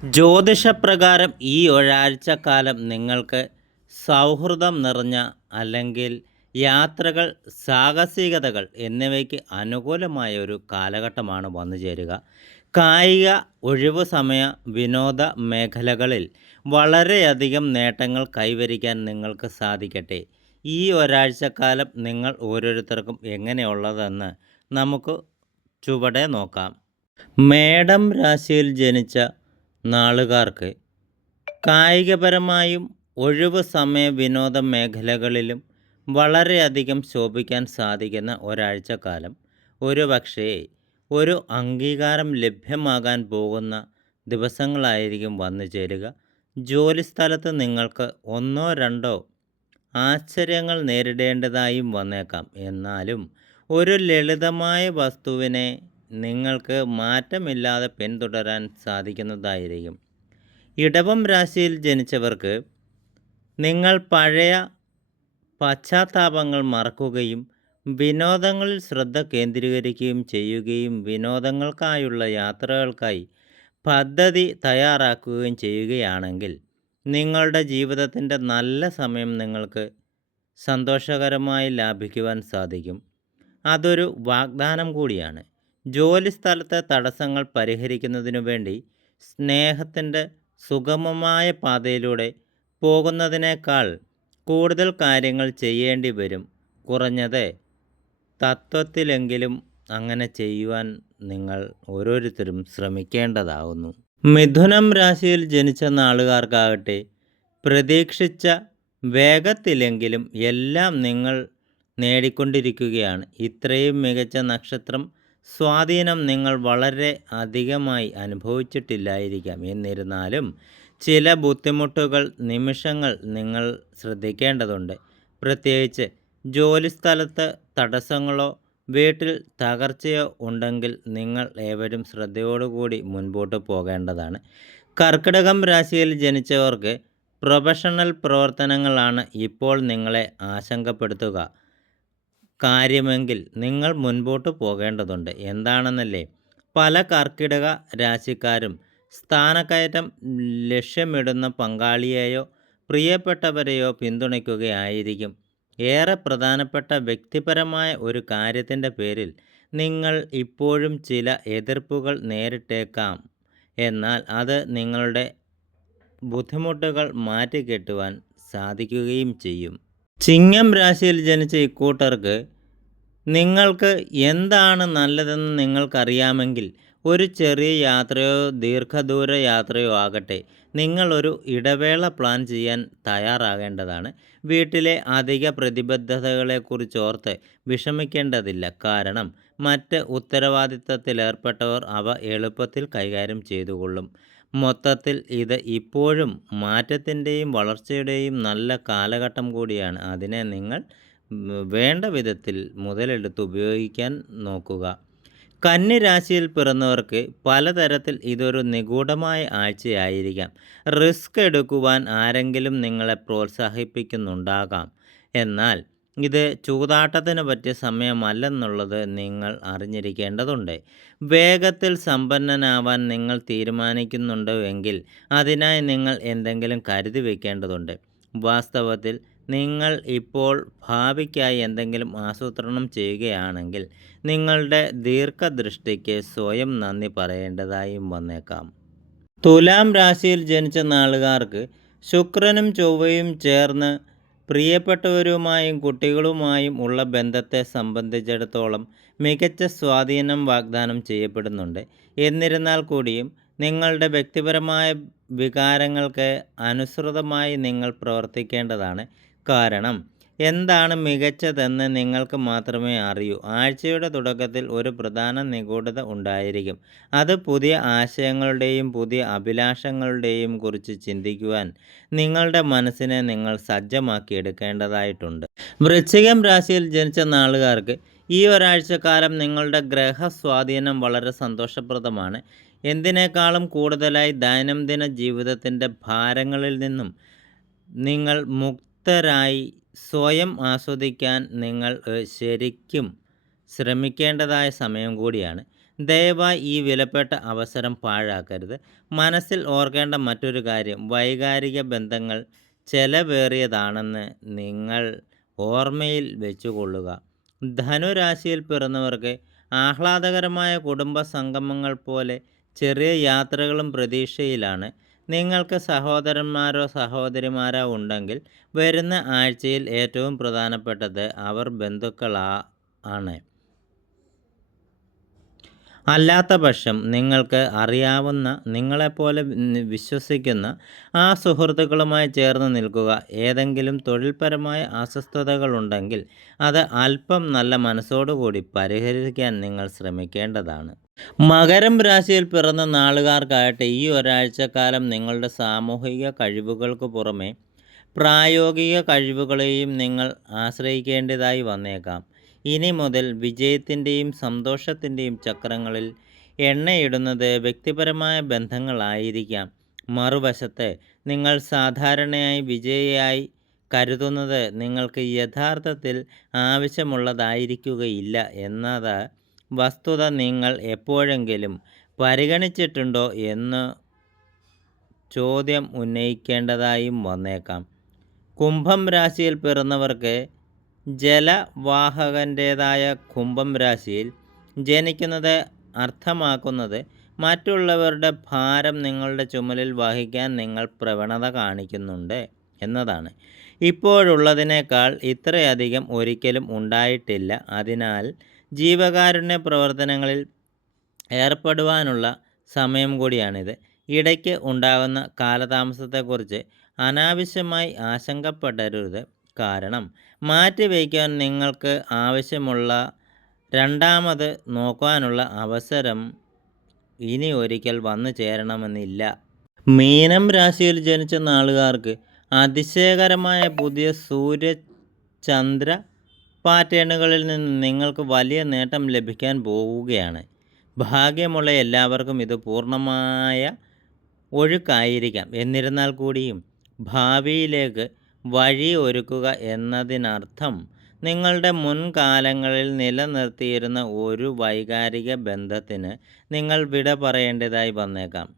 ജ്യോതിഷപ്രകാരം ഈ ഒരാഴ്ചക്കാലം നിങ്ങൾക്ക് സൗഹൃദം നിറഞ്ഞ അല്ലെങ്കിൽ യാത്രകൾ, സാഹസികതകൾ എന്നിവയ്ക്ക് അനുകൂലമായ ഒരു കാലഘട്ടമാണ് വന്നു ചേരുക. കായിക, ഒഴിവു സമയ, വിനോദ മേഖലകളിൽ വളരെയധികം നേട്ടങ്ങൾ കൈവരിക്കാൻ നിങ്ങൾക്ക് സാധിക്കട്ടെ. ഈ ഒരാഴ്ചക്കാലം നിങ്ങൾ ഓരോരുത്തർക്കും എങ്ങനെയുള്ളതെന്ന് നമുക്ക് ചുവടെ നോക്കാം. മേടം രാശിയിൽ ജനിച്ച നാളുകാർക്ക് കായികപരമായും ഒഴിവു സമയ വിനോദ മേഖലകളിലും വളരെയധികം ശോഭിക്കാൻ സാധിക്കുന്ന ഒരാഴ്ചക്കാലം. ഒരുപക്ഷേ ഒരു അംഗീകാരം ലഭ്യമാകാൻ പോകുന്ന ദിവസങ്ങളായിരിക്കും വന്നു ചേരുക. ജോലിസ്ഥലത്ത് നിങ്ങൾക്ക് ഒന്നോ രണ്ടോ ആശ്ചര്യങ്ങൾ നേരിടേണ്ടതായും വന്നേക്കാം. എന്നാലും ഒരു ലളിതമായ വസ്തുവിനെ നിങ്ങൾക്ക് മാറ്റമില്ലാതെ പിന്തുടരാൻ സാധിക്കുന്നതായിരിക്കും. ഇടവം രാശിയിൽ ജനിച്ചവർക്ക് നിങ്ങൾ പഴയ പശ്ചാത്താപങ്ങൾ മറക്കുകയും വിനോദങ്ങളിൽ ശ്രദ്ധ കേന്ദ്രീകരിക്കുകയും ചെയ്യുകയും വിനോദങ്ങൾക്കായുള്ള യാത്രകൾക്കായി പദ്ധതി തയ്യാറാക്കുകയും ചെയ്യുകയാണെങ്കിൽ നിങ്ങളുടെ ജീവിതത്തിൻ്റെ നല്ല സമയം നിങ്ങൾക്ക് സന്തോഷകരമായി ലാഭിക്കുവാൻ സാധിക്കും. അതൊരു വാഗ്ദാനം കൂടിയാണ്. ജോലിസ്ഥലത്തെ തടസ്സങ്ങൾ പരിഹരിക്കുന്നതിനു വേണ്ടി സ്നേഹത്തിൻ്റെ സുഗമമായ പാതയിലൂടെ പോകുന്നതിനേക്കാൾ കൂടുതൽ കാര്യങ്ങൾ ചെയ്യേണ്ടി വരും. കുറഞ്ഞത് തത്വത്തിലെങ്കിലും അങ്ങനെ ചെയ്യുവാൻ നിങ്ങൾ ഓരോരുത്തരും ശ്രമിക്കേണ്ടതാകുന്നു. മിഥുനം രാശിയിൽ ജനിച്ച നാളുകാർക്കാകട്ടെ പ്രതീക്ഷിച്ച വേഗത്തിലെങ്കിലും എല്ലാം നിങ്ങൾ നേടിക്കൊണ്ടിരിക്കുകയാണ്. ഇത്രയും മികച്ച നക്ഷത്രം സ്വാധീനം നിങ്ങൾ വളരെ അധികമായി അനുഭവിച്ചിട്ടില്ലായിരിക്കാം. എന്നിരുന്നാലും ചില ബുദ്ധിമുട്ടുകൾ, നിമിഷങ്ങൾ നിങ്ങൾ ശ്രദ്ധിക്കേണ്ടതുണ്ട്. പ്രത്യേകിച്ച് ജോലിസ്ഥലത്ത് തടസ്സങ്ങളോ വീട്ടിൽ തകർച്ചയോ ഉണ്ടെങ്കിൽ നിങ്ങൾ ഏവരും ശ്രദ്ധയോടുകൂടി മുൻപോട്ട് പോകേണ്ടതാണ്. കർക്കിടകം രാശിയിൽ ജനിച്ചവർക്ക് പ്രൊഫഷണൽ പ്രവർത്തനങ്ങളാണ് ഇപ്പോൾ നിങ്ങളെ ആശങ്കപ്പെടുത്തുക കാര്യമെങ്കിൽ നിങ്ങൾ മുൻപോട്ട് പോകേണ്ടതുണ്ട്. എന്താണെന്നല്ലേ, പല കർക്കിടക രാശിക്കാരും സ്ഥാനക്കയറ്റം ലക്ഷ്യമിടുന്ന പങ്കാളിയെയോ പ്രിയപ്പെട്ടവരെയോ പിന്തുണയ്ക്കുകയായിരിക്കും. ഏറെ പ്രധാനപ്പെട്ട വ്യക്തിപരമായ ഒരു കാര്യത്തിൻ്റെ പേരിൽ നിങ്ങൾ ഇപ്പോഴും ചില എതിർപ്പുകൾ നേരിട്ടേക്കാം. എന്നാൽ അത് നിങ്ങളുടെ ബുദ്ധിമുട്ടുകൾ മാറ്റിക്കെട്ടുവാൻ സാധിക്കുകയും ചെയ്യും. ചിങ്ങം രാശിയിൽ ജനിച്ച ഇക്കൂട്ടർക്ക് നിങ്ങൾക്ക് എന്താണ് നല്ലതെന്ന് നിങ്ങൾക്കറിയാമെങ്കിൽ ഒരു ചെറിയ യാത്രയോ ദീർഘദൂര യാത്രയോ ആകട്ടെ, നിങ്ങളൊരു ഇടവേള പ്ലാൻ ചെയ്യാൻ തയ്യാറാകേണ്ടതാണ്. വീട്ടിലെ അധിക പ്രതിബദ്ധതകളെക്കുറിച്ചോർത്ത് വിഷമിക്കേണ്ടതില്ല. കാരണം മറ്റ് ഉത്തരവാദിത്തത്തിലേർപ്പെട്ടവർ അവ എളുപ്പത്തിൽ കൈകാര്യം ചെയ്തുകൊള്ളും. മൊത്തത്തിൽ ഇത് ഇപ്പോഴും മാറ്റത്തിൻ്റെയും വളർച്ചയുടെയും നല്ല കാലഘട്ടം കൂടിയാണ്. അതിനെ നിങ്ങൾ വേണ്ട വിധത്തിൽ മുതലെടുത്ത് ഉപയോഗിക്കാൻ നോക്കുക. കന്നി രാശിയിൽ പിറന്നവർക്ക് പലതരത്തിൽ ഇതൊരു നിഗൂഢമായ ആഴ്ചയായിരിക്കാം. റിസ്ക് എടുക്കുവാൻ ആരെങ്കിലും നിങ്ങളെ പ്രോത്സാഹിപ്പിക്കുന്നുണ്ടാകാം. എന്നാൽ ഇത് ചൂതാട്ടത്തിന് പറ്റിയ സമയമല്ലെന്നുള്ളത് നിങ്ങൾ അറിഞ്ഞിരിക്കേണ്ടതുണ്ട്. വേഗത്തിൽ സമ്പന്നനാവാൻ നിങ്ങൾ തീരുമാനിക്കുന്നുണ്ട് എങ്കിൽ അതിനായി നിങ്ങൾ എന്തെങ്കിലും കരുതി വയ്ക്കേണ്ടതുണ്ട്. വാസ്തവത്തിൽ നിങ്ങൾ ഇപ്പോൾ ഭാവിക്കായി എന്തെങ്കിലും ആസൂത്രണം ചെയ്യുകയാണെങ്കിൽ നിങ്ങളുടെ ദീർഘദൃഷ്ടിക്ക് സ്വയം നന്ദി പറയേണ്ടതായും വന്നേക്കാം. തുലാം രാശിയിൽ ജനിച്ച നാളുകാർക്ക് ശുക്രനും ചൊവ്വയും ചേർന്ന് പ്രിയപ്പെട്ടവരുമായും കുട്ടികളുമായും ഉള്ള ബന്ധത്തെ സംബന്ധിച്ചിടത്തോളം മികച്ച സ്വാധീനം വാഗ്ദാനം ചെയ്യപ്പെടുന്നുണ്ട്. എന്നിരുന്നാൽ കൂടിയും നിങ്ങളുടെ വ്യക്തിപരമായ വികാരങ്ങൾക്ക് അനുസൃതമായി നിങ്ങൾ പ്രവർത്തിക്കേണ്ടതാണ്. കാരണം എന്താണ് മികച്ചതെന്ന് നിങ്ങൾക്ക് മാത്രമേ അറിയൂ. ആഴ്ചയുടെ തുടക്കത്തിൽ ഒരു പ്രധാന നിഗൂഢത ഉണ്ടായിരിക്കും. അത് പുതിയ ആശയങ്ങളുടെയും പുതിയ അഭിലാഷങ്ങളുടെയും കുറിച്ച് ചിന്തിക്കുവാൻ നിങ്ങളുടെ മനസ്സിനെ നിങ്ങൾ സജ്ജമാക്കിയെടുക്കേണ്ടതായിട്ടുണ്ട്. വൃശ്ചികം രാശിയിൽ ജനിച്ച നാളുകാർക്ക് ഈ ഒരാഴ്ചക്കാലം നിങ്ങളുടെ ഗ്രഹസ്വാധീനം വളരെ സന്തോഷപ്രദമാണ്. എന്തിനേക്കാളും കൂടുതലായി ദൈനംദിന ജീവിതത്തിൻ്റെ ഭാരങ്ങളിൽ നിന്നും നിങ്ങൾ മുക്തരായി സ്വയം ആസ്വദിക്കാൻ നിങ്ങൾ ശരിക്കും ശ്രമിക്കേണ്ടതായ സമയം കൂടിയാണ്. ദയവായി ഈ വിലപ്പെട്ട അവസരം പാഴാക്കരുത്. മനസ്സിൽ ഓർക്കേണ്ട മറ്റൊരു കാര്യം, വൈകാരിക ബന്ധങ്ങൾ ചെലവേറിയതാണെന്ന് നിങ്ങൾ ഓർമ്മയിൽ വെച്ചുകൊള്ളുക. ധനുരാശിയിൽ പിറന്നവർക്ക് ആഹ്ലാദകരമായ കുടുംബ സംഗമങ്ങൾ പോലെ ചെറിയ യാത്രകളും പ്രതീക്ഷയിലാണ്. നിങ്ങൾക്ക് സഹോദരന്മാരോ സഹോദരിമാരോ ഉണ്ടെങ്കിൽ വരുന്ന ആഴ്ചയിൽ ഏറ്റവും പ്രധാനപ്പെട്ടത് അവർ ബന്ധുക്കളാണ്. അല്ലാത്തപക്ഷം നിങ്ങൾക്ക് അറിയാവുന്ന, നിങ്ങളെപ്പോലെ വിശ്വസിക്കുന്ന ആ സുഹൃത്തുക്കളുമായി ചേർന്ന് നിൽക്കുക. ഏതെങ്കിലും തൊഴിൽപരമായ അസ്വസ്ഥതകളുണ്ടെങ്കിൽ അത് അല്പം നല്ല മനസ്സോടുകൂടി പരിഹരിക്കാൻ നിങ്ങൾ ശ്രമിക്കേണ്ടതാണ്. മകരം രാശിയിൽ പിറന്ന നാളുകാർക്കാകട്ടെ ഈ ഒരാഴ്ചക്കാലം നിങ്ങളുടെ സാമൂഹിക കഴിവുകൾക്ക് പുറമെ പ്രായോഗിക കഴിവുകളെയും നിങ്ങൾ ആശ്രയിക്കേണ്ടതായി വന്നേക്കാം. ഇനി മുതൽ വിജയത്തിൻ്റെയും സന്തോഷത്തിൻ്റെയും ചക്രങ്ങളിൽ എണ്ണയിടുന്നത് വ്യക്തിപരമായ ബന്ധങ്ങളായിരിക്കാം. മറുവശത്ത് നിങ്ങൾ സാധാരണയായി വിജയിയായി കരുതുന്നത് നിങ്ങൾക്ക് യഥാർത്ഥത്തിൽ ആവശ്യമുള്ളതായിരിക്കുകയില്ല എന്നത് വസ്തുത നിങ്ങൾ എപ്പോഴെങ്കിലും പരിഗണിച്ചിട്ടുണ്ടോ എന്ന് ചോദ്യം ഉന്നയിക്കേണ്ടതായും വന്നേക്കാം. കുംഭം രാശിയിൽ പിറന്നവർക്ക് ജലവാഹകൻ്റേതായ കുംഭം രാശിയിൽ ജനിക്കുന്നത് അർത്ഥമാക്കുന്നത് മറ്റുള്ളവരുടെ ഭാരം നിങ്ങളുടെ ചുമലിൽ വഹിക്കാൻ നിങ്ങൾ പ്രവണത കാണിക്കുന്നുണ്ട് എന്നതാണ്. ഇപ്പോഴുള്ളതിനേക്കാൾ ഇത്രയധികം ഒരിക്കലും ഉണ്ടായിട്ടില്ല. അതിനാൽ ജീവകാരുണ്യ പ്രവർത്തനങ്ങളിൽ ഏർപ്പെടുവാനുള്ള സമയം കൂടിയാണിത്. ഇടയ്ക്ക് ഉണ്ടാകുന്ന കാലതാമസത്തെക്കുറിച്ച് അനാവശ്യമായി ആശങ്കപ്പെടരുത്. കാരണം മാറ്റിവയ്ക്കാൻ നിങ്ങൾക്ക് ആവശ്യമുള്ള രണ്ടാമത് നോക്കാനുള്ള അവസരം ഇനി ഒരിക്കൽ വന്നു ചേരണമെന്നില്ല. മീനം രാശിയിൽ ജനിച്ച നാളുകാർക്ക് അതിശയകരമായ പുതിയ സൂര്യചന്ദ്ര പാറ്റേണുകളിൽ നിന്ന് നിങ്ങൾക്ക് വലിയ നേട്ടം ലഭിക്കാൻ പോവുകയാണ്. ഭാഗ്യമുള്ള എല്ലാവർക്കും ഇത് പൂർണ്ണമായ ഒഴുക്കായിരിക്കാം. എന്നിരുന്നാൽ കൂടിയും ഭാവിയിലേക്ക് വഴി ഒരുക്കുക എന്നതിനർത്ഥം നിങ്ങളുടെ മുൻകാലങ്ങളിൽ നിലനിർത്തിയിരുന്ന ഒരു വൈകാരിക ബന്ധത്തിന് നിങ്ങൾ വിട പറയേണ്ടതായി വന്നേക്കാം.